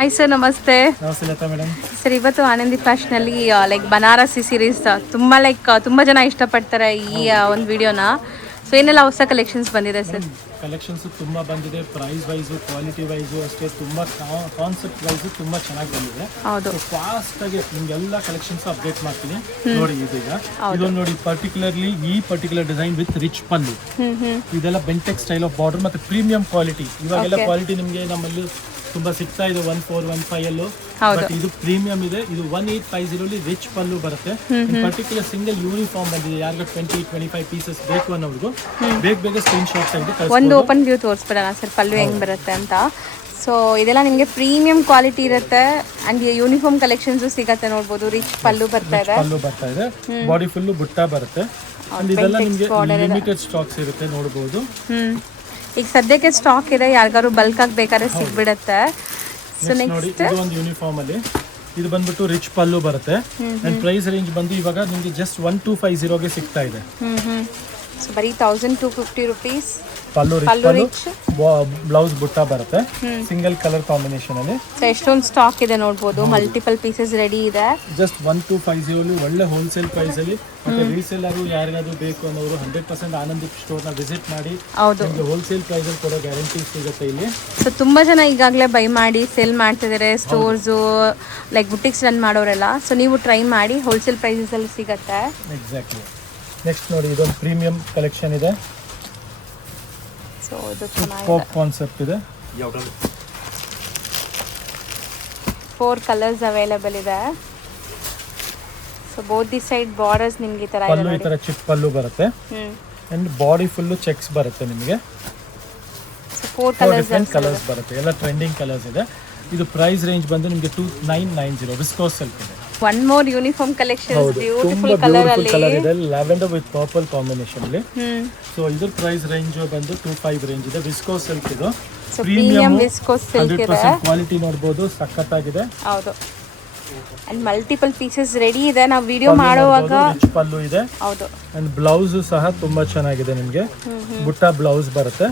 Hi sir, ನಮಸ್ತೆ. ನಮಸ್ತೆ Lata madam. Sir, ಇವತ್ತು ಆನಂದಿ ಫ್ಯಾಷನಲ್ಲಿ ಲೈಕ್ ಬನಾರಸಿ ಸೀರೀಸ್ ತುಂಬ ಜನ ಇಷ್ಟಪಡ್ತಾರೆ ಈ ಒಂದು ವಿಡಿಯೋನ. ಸೊ ಏನೆಲ್ಲ ಹೊಸ ಕಲೆಕ್ಷನ್ಸ್ ಬಂದಿದೆ ಸರ್? ಕಲೆಕ್ಷನ್ಸ್ ತುಂಬ ಬಂದಿದೆ. ಪ್ರೈಸ್ ವೈಸು, ಕ್ವಾಲಿಟಿ ವೈಸು ಅಷ್ಟೇ, ತುಂಬ ಕಾನ್ಸೆಪ್ಟ್ ವೈಸು ತುಂಬ ಚೆನ್ನಾಗಿ ಬಂದಿದೆ. ಹೌದು, ಫಾಸ್ಟಾಗಿ ನಿಮಗೆಲ್ಲ ಕಲೆಕ್ಷನ್ಸ್ ಅಪ್ಡೇಟ್ ಮಾಡ್ತೀನಿ. ನೋಡಿ ಇದೀಗ ಇದೊಂದು ನೋಡಿ, ಪರ್ಟಿಕ್ಯುಲರ್ಲಿ ಈ ಪರ್ಟಿಕ್ಯುಲರ್ ಡಿಸೈನ್ ವಿತ್ ರಿಚ್ ಪಲ್ಲು. ಇದೆಲ್ಲ ಬೆಂಟೆಕ್ ಸ್ಟೈಲ್ ಆಫ್ ಬಾರ್ಡರ್ ಮತ್ತು ಪ್ರೀಮಿಯಂ ಕ್ವಾಲಿಟಿ. ಇವಾಗೆಲ್ಲ ಕ್ವಾಲಿಟಿ ನಿಮಗೆ ನಮ್ಮಲ್ಲಿ ತುಂಬಾ ಸಿಗ್ತಾ ಇದೆ 1415 ಅಲ್ಲೂ. ಬಟ್ ಇದು ಪ್ರೀಮಿಯಂ ಇದೆ. ಇದು 1850 ರಿಚ್ ಪಲ್ಲು ಬರುತ್ತೆ. ಪರ್ಟಿಕ್ಯುಲರ್ ಸಿಂಗಲ್ ಯೂನಿಫಾರ್ಮ್ ಬಂದಿದೆ. ಯಾರಿಗೆ 20-25 ಪೀಸಸ್ ಬೇಕು ಅನ್ನೋರ್ಗು ಬೇಗ ಸ್ಕ್ರೀನ್ ಶಾಟ್ ತೆಗೆದು ಒಂದು ಓಪನ್ ವ್ಯೂ ತೋರಿಸ್ಬಿಡೋಣ ಸರ್, ಪಲ್ಲು ಹೆಂಗ್ ಬರುತ್ತೆ ಅಂತ. ಸೊ ಇದೆಲ್ಲ ನಿಮಗೆ ಪ್ರೀಮಿಯಂ ಕ್ವಾಲಿಟಿ ಇರುತ್ತೆ ಅಂಡ್ ಯೂನಿಫಾರ್ಮ್ ಕಲೆಕ್ಷನ್ಸ್ ಸಿಗತ್ತೆ. ನೋಡ್ಬೋದು, ರಿಚ್ ಪಲ್ಲು ಬರ್ತಾ ಇದೆ. ಬಾಡಿ ಫುಲ್ ಬುಟ್ಟ ಬರುತ್ತೆ. ಇದೆಲ್ಲ ನಿಮಗೆ ಲಿಮಿಟೆಡ್ ಸ್ಟಾಕ್ಸ್ ಇರುತ್ತೆ, ನೋಡಬಹುದು. ಈಗ ಸದ್ಯಕ್ಕೆ ಸ್ಟಾಕ್ ಇದೆ, ಯಾರಿಗಾರು ಬಲ್ಕ್ ಆಗಿ ಬೇಕಾದ್ರೆ ಸಿಗ್ಬಿಡುತ್ತೆ. ಸೊ ನೋಡಿ, ಇದು ಒಂದು ಯೂನಿಫಾರ್ಮ್ ಅಲ್ಲಿ ಇದು ಬಂದ್ಬಿಟ್ಟು ರಿಚ್ ಪಲ್ಲು ಬರುತ್ತೆ. ಅಂಡ್ ಪ್ರೈಸ್ ರೇಂಜ್ ಬಂದು ಇವಾಗ ನಿಮಗೆ ಜಸ್ಟ್ 1250 ಗೆ ಸಿಗ್ತಾ ಇದೆ. ಸೊ ಬರೀ 1250 ರುಪೀಸ್. ಪಲ್ಲು ರಿಚ್, ಬ್ಲೌಸ್ ಬುಟ್ಟ ಬರುತ್ತೆ, ಸಿಂಗಲ್ ಕಲರ್ ಕಾಂಬಿನೇಷನ್ ಅಲ್ಲಿ. ಸೊ ಎಷ್ಟೊಂದು ಸ್ಟಾಕ್ ಇದೆ ನೋಡಬಹುದು, ಮಲ್ಟಿಪಲ್ ಪೀಸಸ್ ರೆಡಿ ಇದೆ. ಜಸ್ಟ್ 1250 ಅಲ್ಲಿ ಒಳ್ಳೆ ಹೋಲ್ಸೇಲ್ ಪ್ರೈಸ್ ಅಲ್ಲಿ. ಮತ್ತೆ ರೀಸೇಲರ್ ಯಾರಿಗಾದ್ರೂ ಬೇಕು ಅನ್ನೋರು 100% ಆನಂದಿ ಸ್ಟೋರ್ ನ ವಿಸಿಟ್ ಮಾಡಿ. ನಿಮಗೆ ಹೋಲ್ಸೇಲ್ ಪ್ರೈಸ್ ಅಲ್ಲಿ ಕೊಡೋ ಗ್ಯಾರಂಟಿ ಸಿಗುತ್ತೆ ಇಲ್ಲಿ. ಸೊ ತುಂಬಾ ಜನ ಈಗಾಗಲೇ ಬೈ ಮಾಡಿ ಸೇಲ್ ಮಾಡ್ತಿದ್ದಾರೆ, ಸ್ಟೋರ್ಸ್ ಲೈಕ್ ಬುಟಿಕ್ಸ್ ರನ್ ಮಾಡೋರೆಲ್ಲ. ಸೊ ನೀವು ಟ್ರೈ ಮಾಡಿ, ಹೋಲ್ಸೇಲ್ ಪ್ರೈಸಸ್ ಅಲ್ಲಿ ಸಿಗುತ್ತೆ. ಎಕ್ಸಾಕ್ಟ್ಲಿ. ನೆಕ್ಸ್ಟ್ ನೋಡಿ, ಇದೊಂದು ಪ್ರೀಮಿಯಂ ಕಲೆಕ್ಷನ್ ಇದೆ. ಸೊ ಇದು ಪಾಪ್ ಕಾನ್ಸೆಪ್ಟ್ ಇದೆ. 4 ಕಲರ್ಸ್ ಅವೈಲೇಬಲ್ ಇದೆ. So both the side borders ನಿಮಗೆ ಈ ತರ ಇದೆ ನೋಡಿ. ಈ ತರ ಚಿಪ್ ಪಲ್ಲು ಬರುತ್ತೆ. ಅಂಡ್ ಬಾಡಿ ಫುಲ್ ಚೆಕ್ಸ್ ಬರುತ್ತೆ ನಿಮಗೆ. ಸೊ 4 ಕಲರ್ಸ್ ಬರುತ್ತೆ. ಎಲ್ಲ ಟ್ರೆಂಡಿಂಗ್ ಕಲರ್ಸ್ ಇದೆ. ಇದು ಪ್ರೈಸ್ ರೇಂಜ್ ಬಂದು ನಿಮಗೆ 2990 ವಿಸ್ಕೋಸ್ ಸಿಲ್ಕ್ ಇದೆ. One more uniform collections, beautiful colour ಅಲ್ಲಿ ಇದೆ. ಲ್ಯಾವೆಂಡರ್ ವಿತ್ ಪರ್ಪಲ್ ಕಾಂಬಿನೇಷನ್ ಅಲ್ಲಿ. ಸೊ ಇದ್ರ ಪ್ರೈಸ್ ರೇಂಜ್ ಬಂದು 25 ರೇಂಜ್ ಇದೆ. ವಿಸ್ಕೋಸ್ ಸಿಲ್ಕ್ ಇದು. ಪ್ರೀಮಿಯಂ ವಿಸ್ಕೋಸ್ ಸಿಲ್ಕ್ ಇದೆ. ಕ್ವಾಲಿಟಿ ನೋಡಬಹುದು, ಸಖತ್ತಾಗಿದೆ. ಹೌದು, ಅಂಡ್ ಮಲ್ಟಿಪಲ್ ಪೀಸಸ್ ರೆಡಿ ಇದೆ. ನಾವು ವಿಡಿಯೋ ಮಾಡುವಾಗ ರಿಚ್ ಪಲ್ಲು ಇದೆ. ಹೌದು, ಅಂಡ್ ಬ್ಲೌಸ್ ಸಹ ತುಂಬಾ ಚೆನ್ನಾಗಿದೆ. ನಿಮಗೆ ಬುಟ್ಟ ಬ್ಲೌಸ್ ಬರುತ್ತೆ.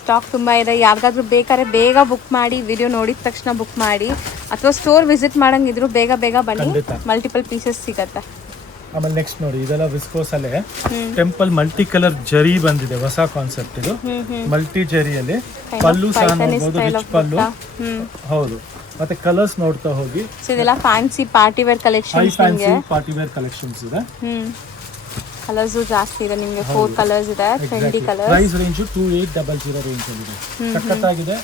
ಸ್ಟಾಕ್ ತುಂಬಾ ಇದೆ. ಯಾರಿಗಾದ್ರೂ ಬೇಕಾದ್ರೆ ಬೇಗ ಬುಕ್ ಮಾಡಿ, ವಿಡಿಯೋ ನೋಡಿದ ತಕ್ಷಣ ಬುಕ್ ಮಾಡಿ, ಅಥವಾ ಸ್ಟೋರ್ ವಿಸಿಟ್ ಮಾಡಂಗಿದ್ರು ಬೇಗ ಬನ್ನಿ, ಮಲ್ಟಿಪಲ್ ಪೀಸಸ್ ಸಿಗತ್ತೆ. ಆಮೇಲೆ ನೆಕ್ಸ್ಟ್ ನೋಡಿ, ಇದೆಲ್ಲ ವಿಸ್ಕೋಸ್ ಅಲ್ಲೇ ಟೆಂಪಲ್ ಮಲ್ಟಿ ಕಲರ್ ಜರಿ ಬಂದಿದೆ. ಹೊಸ ಕಾನ್ಸೆಪ್ಟ್ ಇದು. ಮಲ್ಟಿ ಜರಿಯಲ್ಲಿ ಪಲ್ಲು ಸಹ ನೋಡಬಹುದು, ರಿಚ್ ಪಲ್ಲು. ಹೌದು, ಮತ್ತೆ ಕಲರ್ಸ್ ನೋಡ್ತಾ ಹೋಗಿ. ಸೊ ಇದೆಲ್ಲ fancy party wear collections. Party wear collections ಇದೆ. ಕಲರ್ಸ್ ಜಾಸ್ತಿ ಇದೆ ನಿಮಗೆ. 4 ಕಲರ್ಸ್ ಇದೆ, trendy colours. Price range 2800 range ಅಲ್ಲಿ ಇದೆ. ಸಖತ್ತಾಗಿದೆ.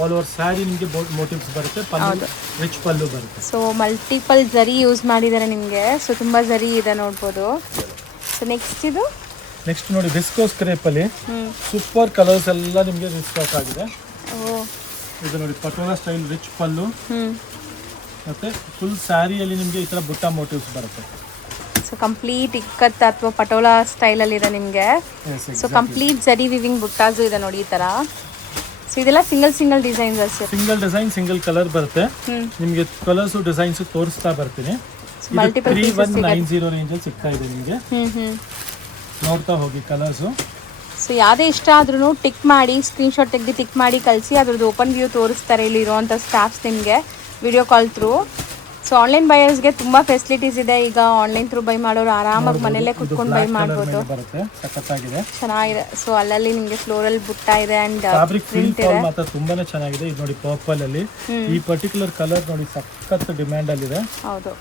ಆಲ್ ಓವರ್ ಸ್ಯಾರಿ ನಿಮಗೆ ಮೋಟಿವ್ಸ್ ಬರುತ್ತೆ. ಪಲ್ಲು ರಿಚ್ ಪಲ್ಲು ಬರುತ್ತೆ. ಸೊ ಮಲ್ಟಿಪಲ್ ಜರಿ ಯೂಸ್ ಮಾಡಿದ್ದಾರೆ ನಿಮಗೆ. ಸೊ ತುಂಬಾ ಜರಿ ಇದೆ ನೋಡಬಹುದು. ಸೊ ನೆಕ್ಸ್ಟ್ ನೋಡಿ, ವಿಸ್ಕೋಸ್ ಕ್ರೇಪ್ ಅಲ್ಲಿ ಸೂಪರ್ ಕಲರ್ಸ್ ಎಲ್ಲ ನಿಮಗೆ ರಿಸ್ಟಾಕ್ ಆಗಿದೆ. ಇದು ನೋಡಿ, ಪಟೋಲಾ ಸ್ಟೈಲ್ ರಿಚ್ ಪಲ್ಲು ಮತ್ತೆ ಫುಲ್ ಸ್ಯಾರಿಯಲ್ಲಿ ನಿಮಗೆ ಈ ತರ ಬುಟ್ಟ ಮೋಟಿವ್ಸ್ ಬರುತ್ತೆ. ಸೊ ಕಂಪ್ಲೀಟ್ ಇಕ್ಕತ್ ಅಥವಾ ಪಟೋಲಾ ಸ್ಟೈಲ್ ಅಲ್ಲಿ ಇದೆ ನಿಮಗೆ. ಸೊ ಕಂಪ್ಲೀಟ್ ಜರಿ ವಿವಿಂಗ್ ಬುಟ್ಟಾಸು ಇದೆ ನೋಡಿ ಈ ತರ. ಸೊ ಇದೆಲ್ಲ ಸಿಂಗಲ್ ಡಿಸೈನ್ಸ್ ಅಷ್ಟೇ. ಸಿಂಗಲ್ ಡಿಸೈನ್, ಸಿಂಗಲ್ ಕಲರ್ ಬರುತ್ತೆ. ನಿಮಗೆ ಕಲರ್ಸ್ ಡಿಸೈನ್ಸ್ ತೋರಿಸ್ತಾ ಬರ್ತೀನಿ. 3190 ರೇಂಜ್ ಅಲ್ಲಿ ಸಿಗ್ತಾ ಇದೆ ನಿಮಗೆ. ನೋಡ್ತಾ ಹೋಗಿ ಕಲರ್ಸ್. ಸೊ ಯಾವುದೇ ಇಷ್ಟ ಆದ್ರೂ ಟಿಕ್ ಮಾಡಿ, ಸ್ಕ್ರೀನ್ ಶಾಟ್ ತೆಗೆದು ಟಿಕ್ ಮಾಡಿ ಕಳಿಸಿ. ಅದ್ರದ್ದು ಓಪನ್ ವ್ಯೂ ತೋರಿಸ್ತಾರೆ ಇಲ್ಲಿ ಇರುವಂಥ ಸ್ಟಾಫ್ಸ್ ನಿಮಗೆ video call through. So online ಬಯರ್ಸ್ಗೆ ತುಂಬ ಫೆಸಿಲಿಟೀಸ್ ಇದೆ. ಈಗ ಆನ್ಲೈನ್ ಥ್ರೂ ಬೈ ಮಾಡೋರು ಆರಾಮಾಗಿ ಮನೆಯಲ್ಲೇ ಕುತ್ಕೊಂಡು ಬೈ ಮಾಡ್ಬೋದು. ಚೆನ್ನಾಗಿದೆ. ಸೊ ಅಲ್ಲಲ್ಲಿ ನಿಮಗೆ ಫ್ಲೋರಲ್ ಬುಟ್ಟ ಇದೆ ಅಂಡ್ ಪ್ರಿಂಟ್ ಇದೆ. ತುಂಬಾನೇ ಚೆನ್ನಾಗಿದೆ. ಇದು ನೋಡಿ, ಪರ್ಪಲ್ ಅಲ್ಲಿ ಈ ಪರ್ಟಿಕ್ಯುಲರ್ ಕಲರ್ ನೋಡಿ ಸಖತ್ ಡಿಮ್ಯಾಂಡ್ ಅಲ್ಲಿ ಇದೆ. ಹೌದು,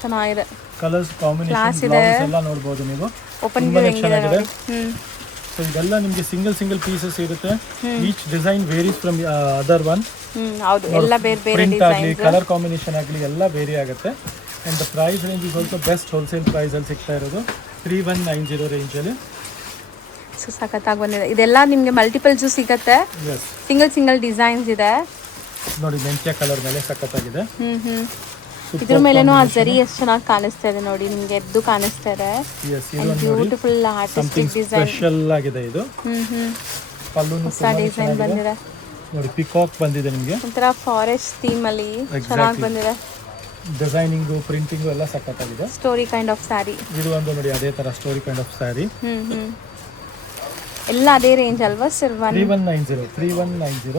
ಚೆನ್ನಾಗಿದೆ. ಕಲರ್ಸ್ ಕಾಂಬಿನೇಷನ್ ಎಲ್ಲ ನೋಡಬಹುದು ನೀವು. ಓಪನ್ ವ್ಯೂ ಹೆಂಗಿದೆ. ಸೊ ಇದೆಲ್ಲ ನಿಮಗೆ ಸಿಂಗಲ್ ಪೀಸಸ್ ಇರುತ್ತೆ. Each design varies from other one. ಹೌದು, ಎಲ್ಲ ಬೇರೆ ಡಿಸೈನ್ಸ್, ಕಲರ್ ಕಾಂಬಿನೇಷನ್ ಆಗಲಿ ಎಲ್ಲ ವೇರಿ ಆಗುತ್ತೆ. And the price range is also best wholesale price ಅಲ್ಲಿ ಸಿಗ್ತಾ ಇರೋದು 3190 ರೇಂಜ್ ಅಲ್ಲಿ. ಸೊ ಸಖತ್ತಾಗಿ ಬಂದಿದೆ. ಇದೆಲ್ಲ ನಿಮಗೆ ಮಲ್ಟಿಪಲ್ಸ್ ಸಿಗುತ್ತೆ. ಸಿಂಗಲ್ ಡಿಸೈನ್ಸ್ ಇದೆ ನೋಡಿ. ಮೆಂತ್ಯ ಕಲರ್ ಮೇಲೆ ಸಖತ್ತಾಗಿದೆ. ಇದ್ರ ಮೇಲೇನೂ ಆ ಜರಿ ಎಷ್ಟು ಚೆನ್ನಾಗಿ ಕಾಣಿಸ್ತಾ ಇದೆ ನೋಡಿ, ನಿಮಗೆ ಎದ್ದು ಕಾಣಿಸ್ತಾ ಇದೆ. ಬ್ಯೂಟಿಫುಲ್ ಆರ್ಟಿಸ್ಟಿಕ್ ಡಿಸೈನ್ ಸ್ಪೆಷಲ್ ಆಗಿದೆ ಇದು. ಹೊಸ ಡಿಸೈನ್ ಬಂದಿದೆ ನೋಡಿ. ಪಿಕಾಕ್ ಬಂದಿದೆ ನಿಮಗೆ. ಒಂಥರ ಫಾರೆಸ್ಟ್ ಥೀಮ್ ಅಲ್ಲಿ ಚೆನ್ನಾಗಿ ಬಂದಿದೆ. ಡಿಸೈನಿಂಗ್, ಪ್ರಿಂಟಿಂಗ್ ಎಲ್ಲ ಸಖತ್ತಾಗಿದೆ. ಸ್ಟೋರಿ ಕೈಂಡ್ ಆಫ್ ಸ್ಯಾರಿ ಇದು ಒಂದು ನೋಡಿ, ಅದೇ ತರ ಸ್ಟೋರಿ ಕೈಂಡ್ ಆಫ್ ಸ್ಯಾರಿ. ಎಲ್ಲ ಅದೇ ರೇಂಜ್ ಅಲ್ವಾ ಸರ್? 3190.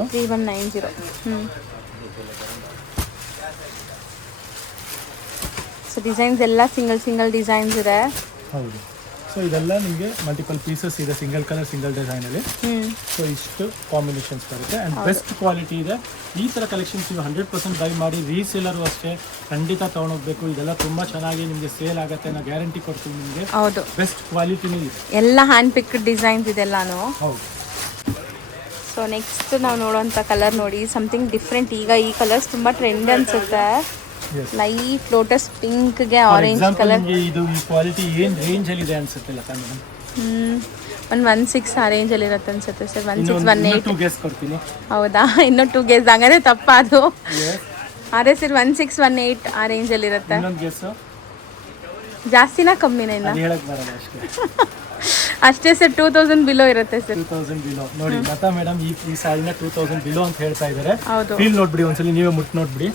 ಸೊ ಡಿಸೈನ್ಸ್ ಎಲ್ಲ ಸಿಂಗಲ್ ಡಿಸೈನ್ಸ್ ಇದೆ. ಹೌದು. ಸೊ ಇದೆಲ್ಲ ನಿಮಗೆ ಮಲ್ಟಿಪಲ್ ಪೀಸಸ್ ಇದೆ, ಸಿಂಗಲ್ ಕಲರ್ ಸಿಂಗಲ್ ಡಿಸೈನಲ್ಲಿ. ಸೊ ಇಷ್ಟು ಕಾಂಬಿನೇಷನ್ಸ್ ಬರುತ್ತೆ ಆ್ಯಂಡ್ ಬೆಸ್ಟ್ ಕ್ವಾಲಿಟಿ ಇದೆ. ಈ ಥರ ಕಲೆಕ್ಷನ್ಸ್ ನೀವು 100% ಬೈ ಮಾಡಿ. ರೀಸೇಲರು ಅಷ್ಟೇ ಖಂಡಿತ ತೊಗೊಂಡೋಗ್ಬೇಕು. ಇದೆಲ್ಲ ತುಂಬ ಚೆನ್ನಾಗಿ ನಿಮಗೆ ಸೇಲ್ ಆಗುತ್ತೆ, ನಾನು ಗ್ಯಾರಂಟಿ ಕೊಡ್ತೀನಿ ನಿಮಗೆ. ಹೌದು, ಬೆಸ್ಟ್ ಕ್ವಾಲಿಟಿನೂ ಇದೆ, ಎಲ್ಲ ಹ್ಯಾಂಡ್ ಪಿಕ್ಡ್ ಡಿಸೈನ್ಸ್ ಇದೆಲ್ಲಾನು. ಹೌದು. ಸೊ ನೆಕ್ಸ್ಟ್ ನಾವು ನೋಡೋಂಥ ಕಲರ್ ನೋಡಿ, ಸಮಥಿಂಗ್ ಡಿಫ್ರೆಂಟ್. ಈಗ ಈ ಕಲರ್ಸ್ ತುಂಬ ಟ್ರೆಂಡ್ ಅನ್ಸುತ್ತೆ. ಲೈಟ್ ಲೋಟಸ್ ಪಿಂಕ್ಗೆ ಆರೆಂಜ್ ಕಲರ್. ಇದು ಈ ಕ್ವಾಲಿಟಿ ಏನು ರೇಂಜಲ್ಲಿ ಇದೆ ಅನ್ಸುತ್ತೆ ಲತಾ ಮೇಡಮ್? 116 ಆ ರೇಂಜಲ್ಲಿ ಇರುತ್ತೆ ಅನ್ಸುತ್ತೆ ಸರ್. 1618. 2 ಗೆಸ್ ಕೊಡ್ತೀನಿ. ಹೌದಾ? ಇನ್ನೂ 2 ಗೆಸ್ ಹಂಗಾರೆ ತಪ್ಪದು. ಅದೇ ಸರ್ 1618 ಆ ರೇಂಜಲ್ಲಿ ಇರುತ್ತೆ. ಇನ್ನೊಂದು ಗೆಸ್. ಜಾಸ್ತಿನಾ ಕಮ್ಮಿನಾ? ಇನ್ನ ಹೇಳಕ್ ಬರಲ್ಲ ಅಷ್ಟೇ. ಅಷ್ಟೇ ಸರ್, 2000 ಬಿಲೋ ಇರುತ್ತೆ ಸರ್. 2000 ಬಿಲೋ ನೋಡಿ ಲತಾ ಮೇಡಮ್, ಈ ಸ್ಯಾರಿನ 2000 ಬಿಲೋ ಅಂತ ಹೇಳ್ತಾ ಇದ್ದಾರೆ. ಹೌದು, ಫೀಲ್ ನೋಡ್ಬಿಡಿ ಒಂದ್ಸಲಿ, ನೀವೇ ಮುಟ್ಟು ನೋಡ್ಬಿಡಿ.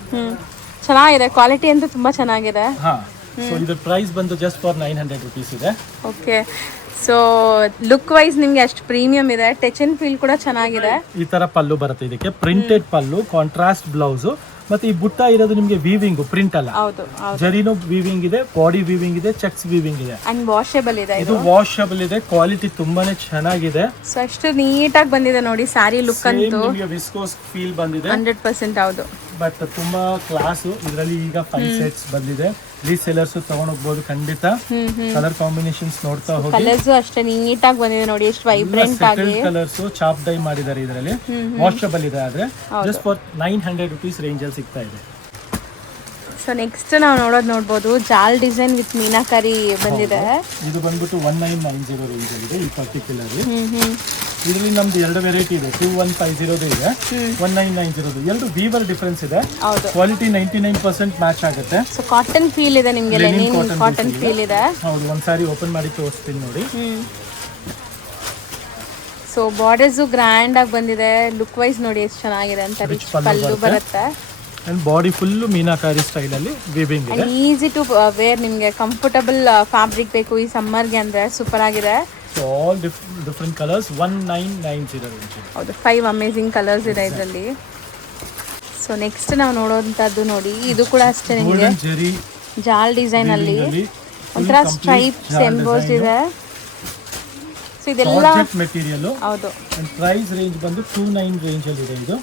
ಚೆನ್ನಾಗಿದೆ, ಕ್ವಾಲಿಟಿ ಅಂತೂ ತುಂಬಾ ಚೆನ್ನಾಗಿದೆ. ಹಾ. ಸೊ ಇದ್ರ ಪ್ರೈಸ್ ಬಂದು ಜಸ್ಟ್ ಫಾರ್ 900 ರುಪೀಸ್ ಇದೆ. ಓಕೆ. ಸೊ ಲುಕ್ ವೈಸ್ ನಿಮ್ಗೆ ಅಷ್ಟು ಪ್ರೀಮಿಯಂ ಇದೆ. ಟಚ್ ಅಂಡ್ ಫೀಲ್ ಕೂಡ ಚೆನ್ನಾಗಿದೆ. ಈ ತರ ಪಲ್ಲು ಬರುತ್ತೆ, ಇದಕ್ಕೆ ಪ್ರಿಂಟೆಡ್ ಪಲ್ಲು, ಕಾಂಟ್ರಾಸ್ಟ್ ಬ್ಲೌಸ್. ಮತ್ತೆ ಈ ಬುಟ್ಟ ಇರೋದು ನಿಮಗೆ ವೀವಿಂಗ್, ಪ್ರಿಂಟ್ ಅಲ್ಲ. ಹೌದು, ಜರಿನೋ ವೀವಿಂಗ್ ಇದೆ, ಬಾಡಿ ವೀವಿಂಗ್ ಇದೆ, ಚೆಕ್ಸ್ ವೀವಿಂಗ್ ಇದೆ. ಅಂಡ್ ವಾಷಬಲ್ ಇದೆ. ಇದು ವಾಷಬಲ್ ಇದೆ, ಕ್ವಾಲಿಟಿ ತುಂಬಾನೇ ಚೆನ್ನಾಗಿದೆ. ಸೊ ಅಷ್ಟು ನೀಟಾಗಿ ಬಂದಿದೆ ನೋಡಿ ಸ್ಯಾರಿ ಲುಕ್ ಅಂತೂ. ನಿಮಗೆ ವಿಸ್ಕೋಸ್ ಫೀಲ್ ಬಂದಿದೆ 100% ಹೌದು. ಬಟ್ ತುಂಬಾ ಕ್ಲಾಸು. ಇದರಲ್ಲಿ ಈಗ 5 ಸೆಟ್ಸ್ ಬಂದಿದೆ. ರೀಸೇಲರ್ಸ್ ತಗೊಂಡೋಗ್ಬೋದು ಖಂಡಿತ. ಕಲರ್ ಕಾಂಬಿನೇಷನ್ಸ್ ನೋಡ್ತಾ ಹೋಗಿ. ಕಲರ್ಸ್ ಅಷ್ಟೇ ನೀಟಾಗಿ ಬಂದಿದೆ ನೋಡಿ, ಎಷ್ಟು ವೈಬ್ರೆಂಟ್ ಆಗಿ. ಕಲರ್ಸ್ ಚಾಪ್ ಡೈ ಮಾಡಿದ್ದಾರೆ ಇದರಲ್ಲಿ. ವಾಷಬಲ್ ಇದೆ, ಆದ್ರೆ ಜಸ್ಟ್ ಫಾರ್ 900 ರುಪೀಸ್ ರೇಂಜ್ ಅಲ್ಲಿ ಸಿಗ್ತಾ ಇದೆ. ಸೊ ನೆಕ್ಸ್ಟ್ ನಾವು ನೋಡ್ಬೋದು, ಜಾಲ್ ಡಿಸೈನ್ ವಿತ್ ಮೀನಾಕರಿ ಬಂದಿದೆ. ಇದು ಬಂದ್ಬಿಟ್ಟು 1990 ರೇಂಜ್ ಅಲ್ಲಿ ಇದೆ ಈ ಪರ್ಟಿಕ್ಯುಲರ್. ಇದರಲ್ಲಿ ನಮ್ದು 2 ವೆರೈಟಿ ಇದೆ, 2150 ಇದೆ, 1990. ಎರಡು ವೀವರ್ ಡಿಫರೆನ್ಸ್ ಇದೆ. ಕ್ವಾಲಿಟಿ 99% ಮ್ಯಾಚ್ ಆಗುತ್ತೆ. ಸೊ ಕಾಟನ್ ಫೀಲ್ ಇದೆ ನಿಮಗೆ, ಲೆನಿನ್ ಕಾಟನ್ ಫೀಲ್ ಇದೆ. ಹೌದು, ಒಂದ್ಸಾರಿ ಓಪನ್ ಮಾಡಿ ತೋರಿಸ್ತೀನಿ ನೋಡಿ. ಸೊ ಬಾರ್ಡರ್ಸ್ ಗ್ರ್ಯಾಂಡ್ ಆಗಿ ಬಂದಿದೆ. ಲುಕ್ ವೈಸ್ ನೋಡಿ ಎಷ್ಟು ಚೆನ್ನಾಗಿದೆ ಅಂತ. ರಿಚ್ ಪಲ್ಲು ಬರುತ್ತೆ. And body full meenakari style ಅಲ್ಲಿ ವೀವಿಂಗ್ ಇದೆ. ಈಸಿ ಟು ವೇರ್, ನಿಮಗೆ ಕಂಫರ್ಟಬಲ್ ಫ್ಯಾಬ್ರಿಕ್ ಬೇಕು ಈ ಸಮ್ಮರ್ಗೆ ಅಂದ್ರೆ ಸೂಪರ್ ಆಗಿದೆ. So all different colours 1990 range. ಹೌದು, 5 ಅಮೇಜಿಂಗ್ ಕಲರ್ಸ್ ಇದೆ ಇದರಲ್ಲಿ. ಸೊ ನೆಕ್ಸ್ಟ್ ನಾವು ನೋಡೋಂಥದ್ದು ನೋಡಿ, ಇದು ಕೂಡ ಅಷ್ಟೇ ನಿಮಗೆ ಜಾಲ್ ಡಿಸೈನ್ ಅಲ್ಲಿ ಒಂಥರ ಸ್ಟ್ರೈಪ್ಸ್ ಎಂಬೋಸ್ ಇದೆ. ಸೊ ಇದೆಲ್ಲ ಮೆಟೀರಿಯಲ್. ಹೌದು. ಪ್ರೈಸ್ ರೇಂಜ್ ಬಂದು 29 ರೇಂಜ್ ಅಲ್ಲಿ ಇದೆ. ಇದು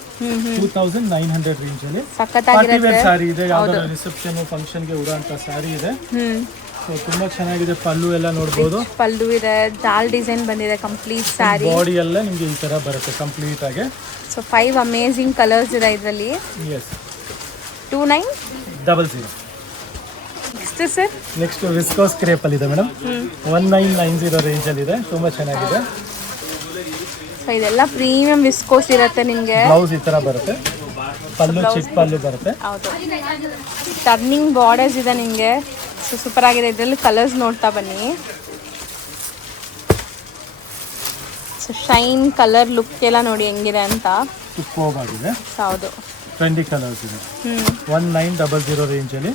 2900 ರೇಂಜ್ ಅಲ್ಲಿ ಸಖತ್ತಾಗಿರುತ್ತೆ. ಸಾರಿ ಇದೆ, ಯಾವ್ದಾದ್ರು ರಿಸೆಪ್ಷನ್ ಫಂಕ್ಷನ್ ಗೆ ಉಡುವಂತ ಸಾರಿ ಇದೆ. ಸೊ ತುಂಬಾ ಚೆನ್ನಾಗಿದೆ. ಪಲ್ಲು ಎಲ್ಲ ನೋಡಬಹುದು, ಪಲ್ಲು ಇದೆ, ಜಾಲ್ ಡಿಸೈನ್ ಬಂದಿದೆ ಕಂಪ್ಲೀಟ್ ಸ್ಯಾರಿ. ಬಾಡಿ ಎಲ್ಲ ನಿಮಗೆ ಈ ತರ ಬರುತ್ತೆ ಕಂಪ್ಲೀಟ್ ಆಗಿ. ಸೊ 5 ಅಮೇಜಿಂಗ್ ಕಲರ್ಸ್ ಇದೆ ಇದರಲ್ಲಿ. Yes, 2900. Next sir, next viscose crepe ಅಲ್ಲಿ ಇದೆ ಮೇಡಮ್. 1990 ರೇಂಜ್ ಅಲ್ಲಿ ಇದೆ, ತುಂಬಾ ಚೆನ್ನಾಗಿದೆ. ಸೊ ಇದೆಲ್ಲ ಪ್ರೀಮಿಯಂ ವಿಸ್ಕೋಸ್ ಇರುತ್ತೆ ನಿಮಗೆ. ಬ್ಲೌಸ್ ಈ ತರ ಬರುತ್ತೆ, ಪಲ್ಲು ಚಿಕ್ಕ ಪಲ್ಲು ಬರುತ್ತೆ. ಹೌದು, ಟರ್ನಿಂಗ್ ಬಾರ್ಡರ್ಸ್ ಇದೆ ನಿಮಗೆ. ಸೊ ಸೂಪರ್ ಆಗಿದೆ. ಇದರಲ್ಲಿ ಕಲರ್ಸ್ ನೋಡ್ತಾ ಬನ್ನಿ. ಸೊ ಶೈನ್ ಕಲರ್ ಲುಕ್ ಎಲ್ಲ ನೋಡಿ ಹೆಂಗಿದೆ ಅಂತ. ಸೂಪರ್ ಆಗಿದೆ. ಹೌದು, ಟ್ರೆಂಡಿ ಕಲರ್ಸ್ ಇದೆ. 1900 ರೇಂಜ್ ಅಲ್ಲಿ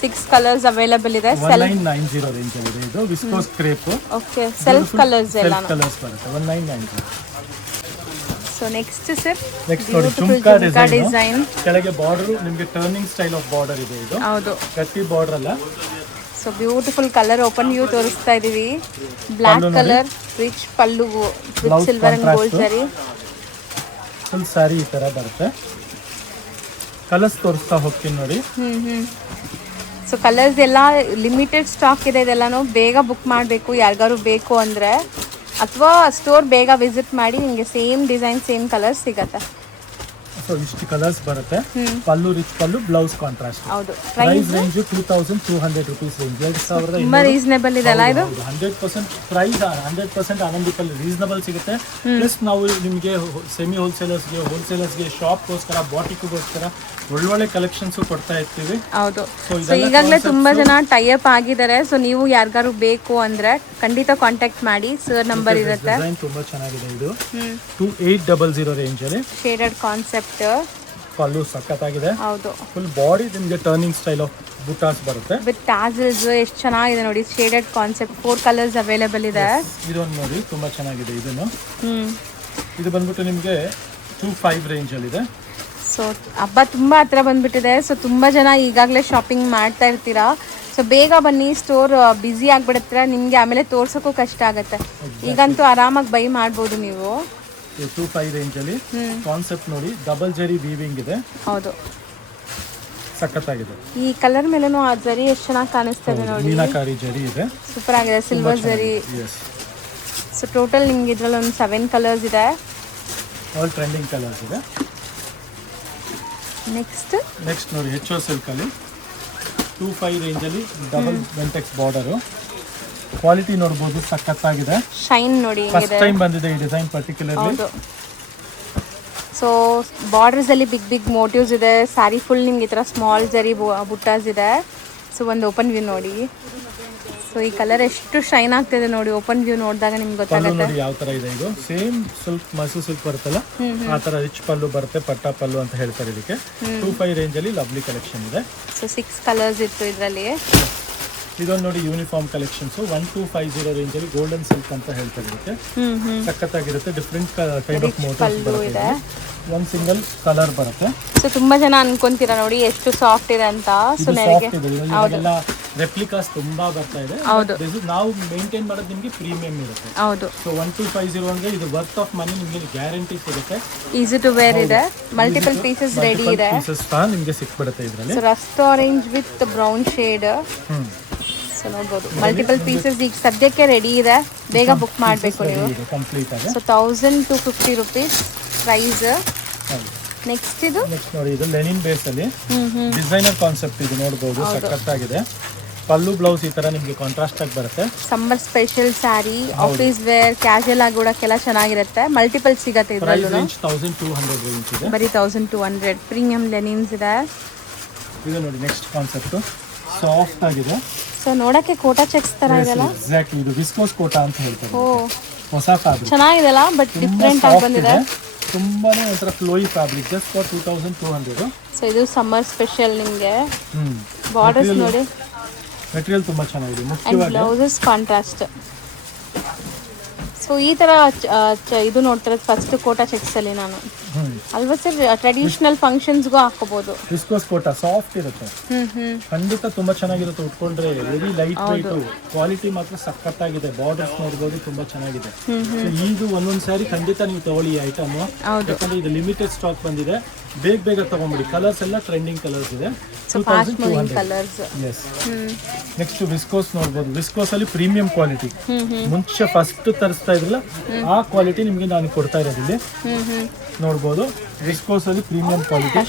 6 ಕಲರ್ಸ್ ಅವೈಲೇಬಲ್ ಇದೆ. 1990 ರೇಂಜ್ ಅಲ್ಲಿ ಇದೆ. ಇದು viscose crepe. Okay, self colours ಎಲ್ಲ ಕಲರ್ಸ್ ಬರುತ್ತೆ 1990. ಸೊ ನೆಕ್ಸ್ಟ್ ಸರ್, ನೆಕ್ಸ್ಟ್ ನೋಡಿ ಜುಮ್ಕಾ ಡಿಸೈನ್. ಕೆಳಗೆ ಬಾರ್ಡರ್ ನಿಮಗೆ ಟರ್ನಿಂಗ್ ಸ್ಟೈಲ್ ಆಫ್ ಬಾರ್ಡರ್ ಇದೆ. ಇದು ಹೌದು, ಗಟ್ಟಿ ಬಾರ್ಡರ್ ಅಲ್ಲ. So beautiful colour open view ತೋರಿಸ್ತಾ ಇದೀವಿ. Black colour, rich pallu with silver and gold ಜರಿ. ಫುಲ್ ಸ್ಯಾರಿ ಈ ತರ ಬರುತ್ತೆ. ಕಲರ್ಸ್ ತೋರಿಸ್ತಾ ಹೋಗ್ತೀನಿ ನೋಡಿ. ಸೊ ಕಲರ್ಸ್ ಎಲ್ಲ ಲಿಮಿಟೆಡ್ ಸ್ಟಾಕ್ ಇದೆ. ಇದೆಲ್ಲನೂ ಬೇಗ ಬುಕ್ ಮಾಡಬೇಕು ಯಾರಿಗಾರು ಬೇಕು ಅಂದರೆ, ಅಥವಾ ಸ್ಟೋರ್ ಬೇಗ ವಿಸಿಟ್ ಮಾಡಿ ನಿಮಗೆ ಸೇಮ್ ಡಿಸೈನ್ ಸೇಮ್ ಕಲರ್ಸ್ ಸಿಗತ್ತೆ. ಸೊ ಇಷ್ಟು ಕಲರ್ಸ್ ಬರುತ್ತೆ. ಪಲ್ಲು ರಿಚ್ ಪಲ್ಲು, ಬ್ಲೌಸ್ ಕಾಂಟ್ರಾಸ್ಟ್. ಹೌದು, ಪ್ರೈಸ್ ರೇಂಜ್ 2200 ರುಪೀಸ್ ರೇಂಜ್. 2200 ತುಂಬಾ ರೀಸನೇಬಲ್ ಇದೆ ಅಲ್ಲ ಇದು. 100% ಪ್ರೈಸ್ 100% ಆನಂದಿಕಲ್ ರೀಸನಬಲ್ ಸಿಗುತ್ತೆ. ಪ್ಲಸ್ ನಾವು ನಿಮಗೆ ಸೆಮಿ ಹೋಲ್ಸೇಲರ್ಸ್ಗೆ ಶಾಪ್ಗೋಸ್ಕರ, ಬಾಟಿಕ್ಗೋಸ್ಕರ ಒಳ್ಳೊಳ್ಳೆ ಕಲೆಕ್ಷನ್ಸ್ ಕೊಡ್ತಾ ಇರ್ತೀವಿ. ಹೌದು, ಸೊ ಈಗಾಗಲೇ ತುಂಬಾ ಜನ ಟೈ ಅಪ್ ಆಗಿದ್ದಾರೆ. ಸೊ ನೀವು ಯಾರಿಗಾರು ಬೇಕು ಅಂದ್ರೆ ಖಂಡಿತ ಕಾಂಟ್ಯಾಕ್ಟ್ ಮಾಡಿ. ಸರ್ ನಂಬರ್ ಇರುತ್ತೆ. ಡಿಸೈನ್ ತುಂಬಾ ಚೆನ್ನಾಗಿದೆ. ಇದು 2800 ರೇಂಜ್ ಅಲ್ಲಿ ಶೇಡೆಡ್ ಕಾನ್ಸೆಪ್ಟ್. ಪಲ್ಲು ಸಖತ್ತಾಗಿದೆ. ಹೌದು, ಫುಲ್ ಬಾಡಿ ನಿಮಗೆ ಟರ್ನಿಂಗ್ ಸ್ಟೈಲ್ ಆಫ್ ಬುಟಾಸ್ ಬರುತ್ತೆ ವಿತ್ ಟಾಸಲ್ಸ್. ಎಷ್ಟು ಚೆನ್ನಾಗಿದೆ ನೋಡಿ, ಶೇಡೆಡ್ ಕಾನ್ಸೆಪ್ಟ್. 4 ಕಲರ್ಸ್ ಅವೈಲೇಬಲ್ ಇದೆ. ಇದೊಂದು ನೋಡಿ ತುಂಬಾ ಚೆನ್ನಾಗಿದೆ. ಇದನ್ನು ಇದು ಬಂದ್ಬಿಟ್ಟು ನಿಮಗೆ 25 ರೇಂಜ್ ಅಲ್ಲಿ ಇದೆ. ಸೊ ಹಬ್ಬ ತುಂಬ ಹತ್ರ ಬಂದ್ಬಿಟ್ಟಿದೆ. ಸೊ ತುಂಬ ಜನ ಈಗಾಗಲೇ ಶಾಪಿಂಗ್ ಮಾಡ್ತಾ ಇರ್ತೀರಾ. ಸೊ ಬೇಗ ಬನ್ನಿ, ಸ್ಟೋರ್ ಬ್ಯುಸಿ ಆಗಿಬಿಡುತ್ತೆ, ನಿಮಗೆ ಆಮೇಲೆ ತೋರ್ಸೋಕ್ಕೂ ಕಷ್ಟ ಆಗುತ್ತೆ. ಈಗಂತೂ ಆರಾಮಾಗಿ ಬೈ ಮಾಡ್ಬೋದು ನೀವು. 25 ರೇಂಜಲ್ಲಿ ಕಾನ್ಸೆಪ್ಟ್ ನೋಡಿ, ಡಬಲ್ ಜರಿ ವೀವಿಂಗ್ ಇದೆ. ಹೌದು, ಸಖತ್ತಾಗಿದೆ. ಈ ಕಲರ್ ಮೇಲೂ ಆ ಜರಿ ಎಷ್ಟು ಚೆನ್ನಾಗಿ ಕಾಣಿಸ್ತದೆ ನೋಡಿ, ಮೀನಾಕಾರಿ ಜರಿ ಇದೆ, ಸೂಪರ್ ಆಗಿದೆ, ಸಿಲ್ವರ್ ಜರಿ. ಸೊ ಟೋಟಲ್ ನಿಮ್ಗೆ ಇದ್ರಲ್ಲಿ ಒಂದು 7 ಕಲರ್ಸ್ ಇದೆ, ಆಲ್ ಟ್ರೆಂಡಿಂಗ್ ಕಲರ್ಸ್ ಇದೆ. ನೆಕ್ಸ್ಟ್ ನೋಡಿ HO ಸಿಲ್ಕ್ ಅಲ್ಲಿ 25 ರೇಂಜಲ್ಲಿ ಡಬಲ್ ಬೆಂಟೆಕ್ಸ್ ಬಾರ್ಡರ್. ಕ್ವಾಲಿಟಿ ನೋಡಬಹುದು, ಸಖತ್ತಾಗಿದೆ. ಶೈನ್ ನೋಡಿ, ಫಸ್ಟ್ ಟೈಮ್ ಬಂದಿದೆ ಈ ಡಿಸೈನ್ ಪರ್ಟಿಕ್ಯುಲರ್ಲಿ. ಸೊ ಬಾರ್ಡರ್ಸ್ ಅಲ್ಲಿ ಬಿಗ್ ಬಿಗ್ ಮೋಟಿವ್ಸ್ ಇದೆ. ಸ್ಯಾರಿ ಫುಲ್ ನಿಮ್ಗೆ ಈ ಥರ ಸ್ಮಾಲ್ ಜರಿ ಬುಟ್ಟಾಸ್ ಇದೆ. ಸೊ ಒಂದು ಓಪನ್ ವ್ಯೂ ನೋಡಿ. ಸೊ ಈ ಕಲರ್ ಎಷ್ಟು ಶೈನ್ ಆಗ್ತಿದೆ ನೋಡಿ, ಓಪನ್ ವ್ಯೂ ನೋಡಿದಾಗ ನಿಮ್ಗೆ ಗೊತ್ತಾಗುತ್ತೆ. ನೋಡಿ ಯಾವ ತರ ಇದೆ, ಇದು ಸೇಮ್ ಸಿಲ್ಕ್ ಮೈಸೂರು ಸಿಲ್ಕ್ ಬರುತ್ತಲ್ಲ ಆ ತರ ರಿಚ್ ಪಲ್ಲು ಬರುತ್ತೆ, ಪಟ್ಟ ಪಲ್ಲು ಅಂತ ಹೇಳ್ತಾರೆ ಇದಕ್ಕೆ. 25 ರೇಂಜ್ ಅಲ್ಲಿ ಲವ್ಲಿ ಕಲೆಕ್ಷನ್ ಇದೆ. ಸೊ 6 ಕಲರ್ಸ್ ಇತ್ತು ಇದರಲ್ಲಿ. ಇದೊಂದು ನೋಡಿ ಯೂನಿಫಾರ್ಮ್ ಕಲೆಕ್ಷನ್ಸ್ 1250 ರೇಂಜ್ ಅಲ್ಲಿ ಗೋಲ್ಡನ್ ಸಿಲ್ಕ್ ಅಂತ ಹೇಳ್ತಾರೆ ಇದಕ್ಕೆ. ಸಖತ್ತಾಗಿರುತ್ತೆ, ಡಿಫ್ರೆಂಟ್ ಕೈಂಡ್ ಆಫ್ ಮೋಟಿವ್ಸ್ ಬರುತ್ತೆ, ಒಂದು ಸಿಂಗಲ್ ಕಲರ್ ಬರುತ್ತೆ. ಸೊ ತುಂಬಾ ಜನ ಅನ್ಕೊಂತೀರಾ ನೋಡಿ ಎಷ್ಟು ಸಾಫ್ಟ್ ಇದೆ ಅಂತ. ಸೊ ನನಗೆ ಇವಾಗೆಲ್ಲ ರೆಪ್ಲಿಕಾಸ್ ತುಂಬಾ ಬರ್ತಾ ಇದೆ. ನಾವು ಮೇಂಟೈನ್ ಮಾಡೋದು ನಿಮಗೆ ಪ್ರೀಮಿಯಂ ಇರುತ್ತೆ. ಹೌದು. ಸೊ 1250 ಅಂದ್ರೆ ಇದು ವರ್ತ್ ಆಫ್ ಮನಿ ನಿಮಗೆ ಗ್ಯಾರಂಟಿ ಸಿಗುತ್ತೆ. ಈಸಿ ಟು ವೇರ್ ಇದೆ, ಮಲ್ಟಿಪಲ್ ಪೀಸಸ್ ರೆಡಿ ಇದೆ. ಪೀಸಸ್ ನಿಮಗೆ ಸಿಕ್ಬಿಡುತ್ತೆ ಇದರಲ್ಲಿ. So Rust orange with brown shade. So ನೋಡ್ಬೋದು ಮಲ್ಟಿಪಲ್ ಪೀಸಸ್ ಈಗ ಸದ್ಯಕ್ಕೆ ರೆಡಿ ಇದೆ, ಬೇಗ ಬುಕ್ ಮಾಡಬೇಕು ನೀವು. ಕಂಪ್ಲೀಟ್ ಆಗಿ. So 1250 rupees price. ನೆಕ್ಸ್ಟ್ ನೋಡಿ, ಇದು ಲೆನಿನ್ ಬೇಸ್ ಅಲ್ಲಿ ಡಿಸೈನರ್ ಕಾನ್ಸೆಪ್ಟ್ ಇದು ನೋಡಬಹುದು, ಸಖತ್ತಾಗಿದೆ. ಪಲ್ಲು ಬ್ಲೌಸ್ ಈ ತರ ನಿಮಗೆ ಕಾಂಟ್ರಾಸ್ಟ್ ಆಗಿ ಬರುತ್ತೆ. Summer special sari, office wear, casual ಆಗಿ ಉಡಕ್ಕೆಲ್ಲ ಚೆನ್ನಾಗಿರುತ್ತೆ. ಮಲ್ಟಿಪಲ್ ಸಿಗುತ್ತೆ ಇದರಲ್ಲಿ. 1200 ರೇಂಜ್ ಇದೆ, ಬರೀ 1200. ಪ್ರೀಮಿಯಂ ಲೆನಿನ್ಸ್ ಇದೆ. ಇದು ನೋಡಿ ನೆಕ್ಸ್ಟ್ ಕಾನ್ಸೆಪ್ಟ್, ಸಾಫ್ಟ್ ಆಗಿದೆ. ಸೊ ನೋಡಕ್ಕೆ ಕೋಟಾ ಚೆಕ್ಸ್ ತರ ಇದೆಲ್ಲ. ಎಕ್ಸಾಕ್ಟ್ಲಿ, ಇದು ವಿಸ್ಕೋಸ್ ಕೋಟಾ ಅಂತ ಹೇಳ್ತಾರೆ. ಹೊಸ ಫ್ಯಾಬ್ರಿಕ್ ಚೆನ್ನಾಗಿದೆಲ್ಲ, ಬಟ್ ಡಿಫರೆಂಟ್ ಆಗಿ ಬಂದಿದೆ. ತುಂಬಾನೇ ಒಂಥರ flowy fabric, just for 2200. So ಇದು ಸಮ್ಮರ್ ಸ್ಪೆಷಲ್ ನಿಮಗೆ. ಬಾರ್ಡರ್ಸ್ ನೋಡಿ, ಮೆಟೀರಿಯಲ್ ತುಂಬಾ ಚೆನ್ನಾಗಿದೆ, ಅಂಡ್ ಮುಖ್ಯವಾಗಿ ಬ್ಲೌಸಸ್ ಕಾಂಟ್ರಾಸ್ಟ್. ಸೊ ಈ ತರ ಇದು ನೋಡ್ತಿರೋದು ಫಸ್ಟ್ ಕೋಟಾ ಚೆಕ್ಸ್ ಅಲ್ಲಿ ನಾನು ಅಲ್ವಾ ಸರ್. ಟ್ರೆಡಿಷನಲ್ ಫಂಕ್ಷನ್ಸ್ಗೂ ಹಾಕೋಬಹುದು. ವಿಸ್ಕೋಸ್ ಕೋಟಾ ಸಾಫ್ಟ್ ಇರುತ್ತೆ, ಖಂಡಿತ ತುಂಬಾ ಚೆನ್ನಾಗಿರುತ್ತೆ. ಉಟ್ಕೊಂಡ್ರೆ ವೆರಿ ಲೈಟ್ ವೈಟ್, ಕ್ವಾಲಿಟಿ ಮಾತ್ರ ಸಖತ್ತಾಗಿದೆ. ಬಾರ್ಡರ್ಸ್ ನೋಡಬಹುದು, ತುಂಬಾ ಚೆನ್ನಾಗಿದೆ. ಇದು ಒಂದೊಂದ್ ಸಾರಿ ಖಂಡಿತ ನೀವು ತಗೊಳ್ಳಿ ಐಟಮ್, ಯಾಕಂದ್ರೆ ಇದು ಲಿಮಿಟೆಡ್ ಸ್ಟಾಕ್ ಬಂದಿದೆ. ಬೇಗ ತಗೊಂಡ್ಬಿಡಿ. ಕಲರ್ಸ್ ಎಲ್ಲ ಟ್ರೆಂಡಿಂಗ್ ಕಲರ್ಸ್ ಇದೆ. 2200. ನೆಕ್ಸ್ಟ್ ವಿಸ್ಕೋಸ್ ನೋಡಬಹುದು. ವಿಸ್ಕೋಸ್ ಅಲ್ಲಿ ಪ್ರೀಮಿಯಂ ಕ್ವಾಲಿಟಿ, ಮುಂಚೆ ಫಸ್ಟ್ ತರಿಸ್ತಾ ಇದ್ರಲ್ಲ ಆ ಕ್ವಾಲಿಟಿ ನಿಮ್ಗೆ ನಾನು ಕೊಡ್ತಾ ಇರೋದು ಇಲ್ಲಿ ನೋಡಬಹುದು. ವಿಸ್ಕೋಸ್ ಅಲ್ಲಿ ಪ್ರೀಮಿಯಂ ಕ್ವಾಲಿಟಿ,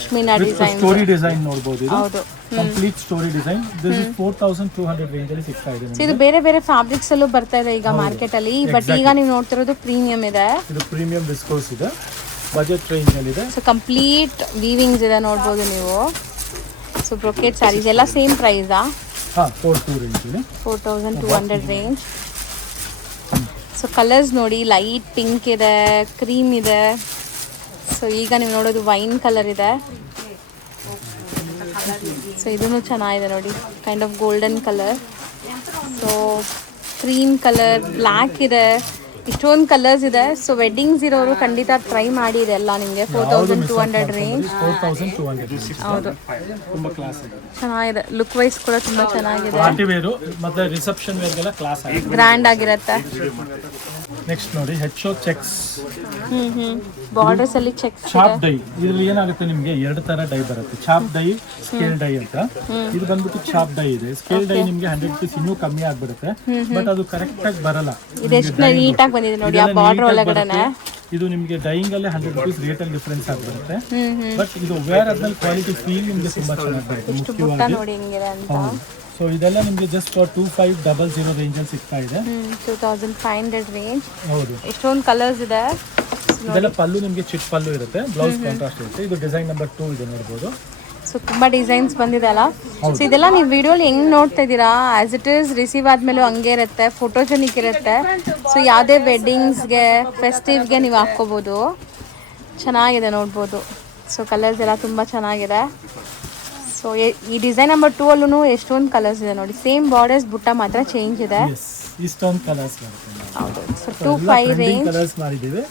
ಸ್ಟೋರಿ ಡಿಸೈನ್ ನೋಡಬಹುದು. ಇದು complete story design. This is 4200 range ಅಲ್ಲಿ ಸಿಗ್ತಾ ಇದೆ. ಇದು ಬೇರೆ ಬೇರೆ ಫ್ಯಾಬ್ರಿಕ್ಸ್ ಅಲ್ಲೂ ಬರ್ತಾ ಇದೆ ಈಗ ಮಾರ್ಕೆಟ್ ಅಲ್ಲಿ, ಬಟ್ ಈಗ ನೀವು ನೋಡ್ತಿರೋದು ಪ್ರೀಮಿಯಂ ಇದೆ. ಇದು ಪ್ರೀಮಿಯಂ ವಿಸ್ಕೋಸ್ ಇದೆ, ಬಜೆಟ್ ರೇಂಜ್ ಅಲ್ಲಿ ಇದೆ. ಸೊ ಕಂಪ್ಲೀಟ್ ವೀವಿಂಗ್ಸ್ ಇದೆ ನೋಡಬಹುದು ನೀವು. ಸೊ ಬ್ರೊಕೆಟ್ ಸ್ಯಾರೀಸ್ ಎಲ್ಲ ಸೇಮ್ ಪ್ರೈಸಾ? 4200 ರೇಂಜ್. ಸೊ ಕಲರ್ಸ್ ನೋಡಿ, ಲೈಟ್ ಪಿಂಕ್ ಇದೆ, ಕ್ರೀಮ್ ಇದೆ. ಸೊ ಈಗ ನೀವು ನೋಡೋದು ವೈನ್ ಕಲರ್ ಇದೆ. ಸೊ ಇದೂ ಚೆನ್ನಾಗಿದೆ ನೋಡಿ, kind of golden colour. So cream colour, black ಇದೆ, ಇಷ್ಟೊಂದು ಕಲರ್ಸ್ ಇದೆ. ಸೊ ವೆಡ್ಡಿಂಗ್ಸ್ ಇರೋರು ಖಂಡಿತ ಟ್ರೈ ಮಾಡಿ ಇದೆಲ್ಲ ನಿಮಗೆ. 4200 ರೇಂಜ್. 4200. ಹೌದು, ತುಂಬಾ ಕ್ಲಾಸ್ ಇದೆ, ಚೆನ್ನಾಗಿದೆ. ಲುಕ್ ವೈಸ್ ಕೂಡ ತುಂಬಾ ಚೆನ್ನಾಗಿದೆ. ಪಾರ್ಟಿ ವೇರ್ ಮತ್ತೆ ರಿಸೆಪ್ಷನ್ ವೇರ್ ಗೆಲ್ಲ ಕ್ಲಾಸ್ ಆಗಿದೆ, ಗ್ರ್ಯಾಂಡ್ ಆಗಿರುತ್ತೆ. ನೆಕ್ಸ್ಟ್ ನೋಡಿ HO ಚೆಕ್ಸ್. ಬಾರ್ಡರ್ಸ್ ಅಲ್ಲಿ ಚೆಕ್ಸ್. ಚಾಪ್ ಡೈ, ಇದ್ರಲ್ಲಿ ಏನಾಗುತ್ತೆ ನಿಮ್ಗೆ 2 ತರ ಡೈ ಬರುತ್ತೆ. ಚಾಪ್ ಡೈ, ಸ್ಕೇಲ್ ಡೈ ಅಂತ. ಇದು ಬಂದ್ಬಿಟ್ಟು ಚಾಪ್ ಡೈ ಇದೆ. ಸ್ಕೇಲ್ ಡೈ ನಿಮ್ಗೆ 100 ರೂಪೀಸ್ ಇನ್ನೂ ಕಮ್ಮಿ ಆಗ್ಬಿಡುತ್ತೆ, ಬಟ್ ಅದು ಕರೆಕ್ಟ್ ಆಗಿ ಬರಲ್ಲ. ಇದೆಷ್ಟು ನೀಟಾಗಿ ಬಂದಿದೆ ನೋಡಿ ಆ ಬಾರ್ಡರ್ ಒಳಗಡೆನೆ. ಇದು ನಿಮಗೆ ಡೈಯಿಂಗ್ ಅಲ್ಲಿ 100 ರೂಪೀಸ್ ರೇಟ್ ಅಲ್ಲಿ ಡಿಫರೆನ್ಸ್ ಆಗ್ಬಿಡುತ್ತೆ, ಬಟ್ ಇದು ವೇರ್ ಆದ್ಮೇಲೆ ಕ್ವಾಲಿಟಿ ಫೀಲ್ ನಿಮ್ಗೆ ತುಂಬಾ ಚೆನ್ನಾಗಿ ಬರುತ್ತೆ ಮುಖ್ಯವಾಗಿ. ನೋಡಿ ಹಿಂಗಿದೆ ಅಂತ. ಸೊ ಇದೆಲ್ಲ ನಿಮಗೆ ಜಸ್ಟ್ 2500 ರೇಂಜ್ ಅಲ್ಲಿ ಸಿಗ್ತಾ ಇದೆ. 2500 ರೇಂಜ್. ಹೌದು, ಎಷ್ಟೊಂದು ಕಲರ್ಸ್ ಇದೆ. ಇದೆಲ್ಲ ಪಲ್ಲು ನಿಮಗೆ ಚಿಟ್ ಪಲ್ಲು ಇರುತ್ತೆ, ಬ್ಲೌಸ್ ಕಾಂಟ್ರಾಸ್ಟ್ ಇರುತ್ತೆ. ಇದು ಡಿಸೈನ್ ನಂಬರ್ 2 ಇದೆ ನೋಡಬಹುದು. ಸೊ ತುಂಬಾ ಡಿಸೈನ್ಸ್ ಬಂದಿದೆ ಅಲ್ಲ. ಸೊ ಇದೆಲ್ಲ ನೀವು ವಿಡಿಯೋಲಿ ಹೆಂಗ್ ನೋಡ್ತಾ ಇದ್ದೀರಾ, ಆಸ್ ಇಟ್ ಇಸ್ ರಿಸೀವ್ ಆದ್ಮೇಲೆ ಹಂಗೆ ಇರುತ್ತೆ, ಫೋಟೋಜೆನಿಕ್ ಇರುತ್ತೆ. ಸೊ ಯಾವುದೇ ವೆಡ್ಡಿಂಗ್ಸ್ಗೆ, ಫೆಸ್ಟಿವ್ಗೆ ನೀವು ಹಾಕ್ಕೋಬೋದು. ಚೆನ್ನಾಗಿದೆ ನೋಡ್ಬೋದು. ಸೊ ಕಲರ್ಸ್ ಎಲ್ಲ ತುಂಬ ಚೆನ್ನಾಗಿದೆ. ಸೊ ಈ ಡಿಸೈನ್ ನಂಬರ್ 2 ಅಲ್ಲೂ ಎಷ್ಟೊಂದು ಕಲರ್ಸ್ ಇದೆ ನೋಡಿ. ಸೇಮ್ ಬಾರ್ಡರ್ಸ್, ಬುಟ್ಟ ಮಾತ್ರ ಚೇಂಜ್ ಇದೆ. ಇಷ್ಟೊಂದು ಕಲರ್ಸ್ ಹೌದು. So 25 range. ಕಲರ್ಸ್ ಮಾಡಿದ್ದೀವಿ.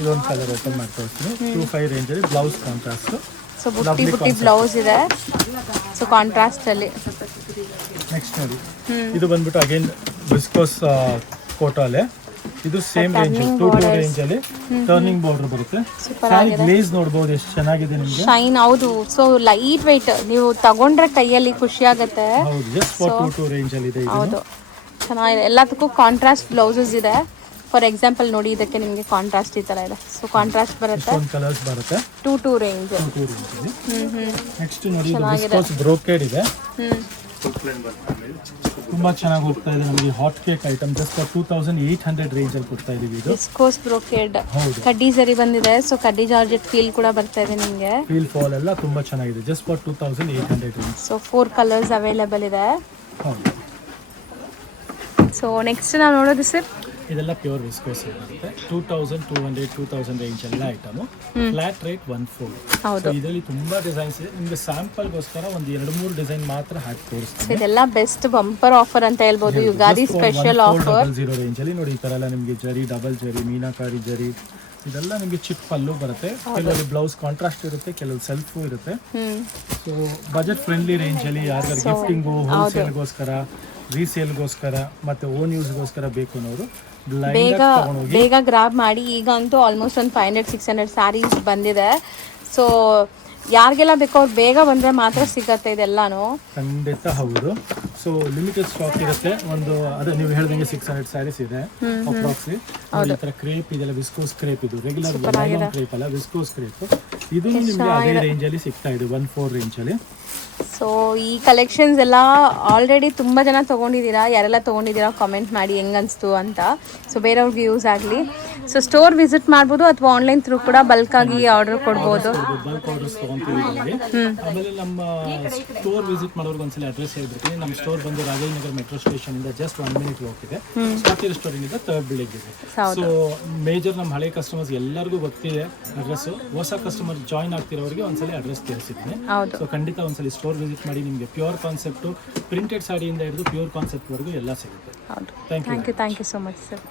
ಇದೊಂದು ಕಲರ್ ಓಪನ್ ಮಾಡಿ ತೋರಿಸ್ತೀನಿ 25 ರೇಂಜಲ್ಲಿ ಬ್ಲೌಸ್ ಕಾಂಟ್ರಾಸ್ಟ್. ಸೊ ಬುಟ್ಟಿ ಬುಟ್ಟಿ ಬ್ಲೌಸ್ ಇದೆ, ಸೊ ಕಾಂಟ್ರಾಸ್ಟ್ ಅಲ್ಲಿ. ನೆಕ್ಸ್ಟ್ ನೋಡಿ ಇದು ಬಂದ್ಬಿಟ್ಟು ಅಗೇನ್ ವಿಸ್ಕೋಸ್ ಕೋಟಾಲೆ. ಇದು ಸೇಮ್ ರೇಂಜ್ 2 ರೇಂಜ್ ಅಲ್ಲಿ ಟರ್ನಿಂಗ್ ಬಾರ್ಡರ್ ಬರುತ್ತೆ. ಗ್ಲೇಸ್ ನೋಡಬಹುದು ಎಷ್ಟು ಚೆನ್ನಾಗಿದೆ ನಿಮಗೆ, ಶೈನ್. ಹೌದು, ಸೊ ಲೈಟ್ ವೆಯ್ಟ್, ನೀವು ತಗೊಂಡ್ರೆ ಕೈಯಲ್ಲಿ ಖುಷಿ ಆಗುತ್ತೆ. ಹೌದು, ಜಸ್ಟ್ ಫಾರ್ 2 ರೇಂಜ್ ಅಲ್ಲಿ ಇದೆ. ಹೌದು, ಚೆನ್ನಾಗಿದೆ. ಎಲ್ಲದಕ್ಕೂ ಕಾಂಟ್ರಾಸ್ಟ್ ಬ್ಲೌಸಸ್ ಇದೆ. ಫಾರ್ ಎಕ್ಸಾಂಪಲ್ ನೋಡಿ, ಇದಕ್ಕೆ ನಿಮಗೆ ಕಾಂಟ್ರಾಸ್ಟ್ ಈ ತರ ಇದೆ. ಸೊ ಕಾಂಟ್ರಾಸ್ಟ್ ಬರುತ್ತೆ, ಕಲರ್ಸ್ ಬರುತ್ತೆ, 2 ರೇಂಜ್. ನೆಕ್ಸ್ಟ್ ನೋಡಿ ವಿಸ್ಕೋಸ್ ಬ್ರೋಕೆಡ್ ಇದೆ, ತುಂಬಾ ಚೆನ್ನಾಗಿ ಹೋಗ್ತಾ ಇದೆ ನಮಗೆ. Hot cake item just 2800 range ಅಲ್ಲಿ ಕೊಡ್ತಾ ಇದೀವಿ. ಇದು ವಿಸ್ಕೋಸ್ ಬ್ರೋಕೆಡ್ ಕಡ್ಡಿ ಜರಿ ಬಂದಿದೆ. ಸೊ ಕಡ್ಡಿ ಜಾರ್ಜೆಟ್ ಫೀಲ್ ಕೂಡ ಬರ್ತಾ ಇದೆ ನಿಮಗೆ. ಫೀಲ್ ಫಾಲ್ ಎಲ್ಲ ತುಂಬಾ ಚೆನ್ನಾಗಿದೆ, just for 2800 range. So 4 colours available ಇದೆ. ಸೊ ನೆಕ್ಸ್ಟ್ ನಾವು ನೋಡೋದು ಸರ್, ಇದೆಲ್ಲ ಪ್ಯೂರ್ ವಿಸ್ಕೋಸ್ ಇರುತ್ತೆ. 2200 2000 ರೇಂಜ್ ಎಲ್ಲ ಐಟಮ್. Flat rate 14. ಇದರಲ್ಲಿ ತುಂಬಾ ಡಿಸೈನ್ಸ್ ಇದೆ. ನಿಮಗೆ ಸ್ಯಾಂಪಲ್ ಗೋಸ್ಕರ ಒಂದು 2-3 ಡಿಸೈನ್ ಮಾತ್ರ ಹಾಕಿ ತೋರಿಸ್ತೀನಿ. ಇದೆಲ್ಲ ಬೆಸ್ಟ್ ಬಂಪರ್ ಆಫರ್ ಅಂತ ಹೇಳ್ಬೋದು, ಯುಗಾದಿ ಸ್ಪೆಷಲ್ ಆಫರ್. 0 ರೇಂಜ್ ಅಲ್ಲಿ ನೋಡಿ, ಈ ತರ ಎಲ್ಲ ನಿಮಗೆ ಜರಿ, ಡಬಲ್ ಜರಿ, ಮೀನಾಕಾರಿ ಜರಿ, ಇದೆಲ್ಲ ನಿಮಗೆ ಚಿಪ್ ಪಲ್ಲು ಬರುತ್ತೆ. ಕೆಲವು ಬ್ಲೌಸ್ ಕಾಂಟ್ರಾಸ್ಟ್ ಇರುತ್ತೆ, ಕೆಲವು ಸೆಲ್ಫ್ ಇರುತ್ತೆ. ಸೊ ಬಜೆಟ್ ಫ್ರೆಂಡ್ಲಿ ರೇಂಜ್ ಅಲ್ಲಿ ಯಾರಿಗಾರು ಗಿಫ್ಟಿಂಗು, ಹೋಲ್ಸೇಲ್ಗೋಸ್ಕರ, ರೀಸೇಲ್ಗೋಸ್ಕರ ಮತ್ತೆ ಓನ್ ಯೂಸ್ಗೋಸ್ಕರ ಬೇಕು ಅನ್ನೋರು ಬೇಗ ಗ್ರಾಬ್ ಮಾಡಿ. ಈಗ ಅಂತೂ ಆಲ್ಮೋಸ್ಟ್ ಒಂದು 500-600 ಸ್ಯಾರೀಸ್ ಬಂದಿದೆ. ಸೊ ಯಾರಿಗೆಲ್ಲ ಬೇಕೋ ಅವ್ರು ಬೇಗ ಬಂದ್ರೆ ಮಾತ್ರ ಸಿಗತ್ತೆ ಇದೆಲ್ಲಾನು. ಖಂಡಿತ ಹೌದು. ಸೊ ಲಿಮಿಟೆಡ್ ಸ್ಟಾಕ್ ಇರುತ್ತೆ. ಒಂದು ಅದೇ ನೀವು ಹೇಳ್ದಂಗೆ 600 ಸ್ಯಾರೀಸ್ ಇದೆ ಅಪ್ರಾಕ್ಸಿ. ಈ ತರ ಕ್ರೇಪ್ ಇದೆಲ್ಲ ವಿಸ್ಕೋಸ್ ಕ್ರೇಪ್, ಇದು ರೆಗ್ಯುಲರ್ ಕ್ರೇಪ್ ಅಲ್ಲ, ವಿಸ್ಕೋಸ್ ಕ್ರೇಪ್. ಇದು ನಿಮಗೆ ಅದೇ ರೇಂಜ್ ಅಲ್ಲಿ ಸಿಗ್ತಾ ಇದೆ, 14 ರೇಂಜ್ ಅಲ್ಲಿ. ಸೊ ಈ ಕಲೆಕ್ಷನ್ಸ್ ಎಲ್ಲ ಆಲ್ರೆಡಿ ತುಂಬ ಜನ ತೊಗೊಂಡಿದ್ದೀರಾ. ಯಾರೆಲ್ಲ ತೊಗೊಂಡಿದ್ದೀರಾ ಕಾಮೆಂಟ್ ಮಾಡಿ ಹೆಂಗೆ ಅನಿಸ್ತು ಅಂತ. ಸೊ ಬೇರೆಯವ್ರಿಗೆ ಯೂಸ್ ಆಗಲಿ. ಸೊ ಸ್ಟೋರ್ ವಿಸಿಟ್ ಮಾಡ್ಬೋದು ಅಥವಾ ಆನ್ಲೈನ್ ಥ್ರೂ ಕೂಡ ಬಲ್ಕಾಗಿ ಆರ್ಡರ್ ಕೊಡ್ಬೋದು. ಬಲ್ಕ್ ಆರ್ಡರ್ಸ್ ತೊಗೊಂತೀವಿ. ಆಮೇಲೆ ನಮ್ಮ ಸ್ಟೋರ್ ವಿಸಿಟ್ ಮಾಡೋರ್ಗೆ ಒಂದ್ಸಲ ಅಡ್ರೆಸ್ ಹೇಳ್ಬಿಡ್ತೀನಿ. ನಮ್ಮ ಸ್ಟೋರ್ ಬಂದು ರಾಜೇಂದ್ರ ನಗರ್ ಮೆಟ್ರೋ ಸ್ಟೇಷನ್ ಇಂದ ಜಸ್ಟ್ 1 ಮಿನಿಟ್ ಹೋಗ್ತಿದೆ. ಸ್ವಾತಿ ರೆಸ್ಟೋರೆಂಟ್ ಇಂದ 3rd ಬಿಲ್ಡಿಂಗ್ ಇದೆ. ಸೊ ಮೇಜರ್ ನಮ್ಮ ಹಳೆ ಕಸ್ಟಮರ್ಸ್ ಎಲ್ಲರಿಗೂ ಗೊತ್ತಿದೆ ಅಡ್ರೆಸ್. ಹೊಸ ಕಸ್ಟಮರ್ ಜಾಯ್ನ್ ಆಗ್ತಿರೋರಿಗೆ ಒಂದ್ಸಲ ಅಡ್ರೆಸ್ ತಿಳಿಸಿದ್ದೀನಿ. ಸೊ ಖಂಡಿತ ಒಂದ್ಸಲ ಸ್ಟೋರ್ ವಿಸಿಟ್ ಮಾಡಿ. ನಿಮಗೆ ಪ್ಯೂರ್ ಕಾನ್ಸೆಪ್ಟು, ಪ್ರಿಂಟೆಡ್ ಸಾಡಿಯಿಂದ ಹಿಡಿದು ಪ್ಯೂರ್ ಕಾನ್ಸೆಪ್ಟ್ವರೆಗೂ ಎಲ್ಲ ಸಿಗುತ್ತೆ. Thank you so much sir.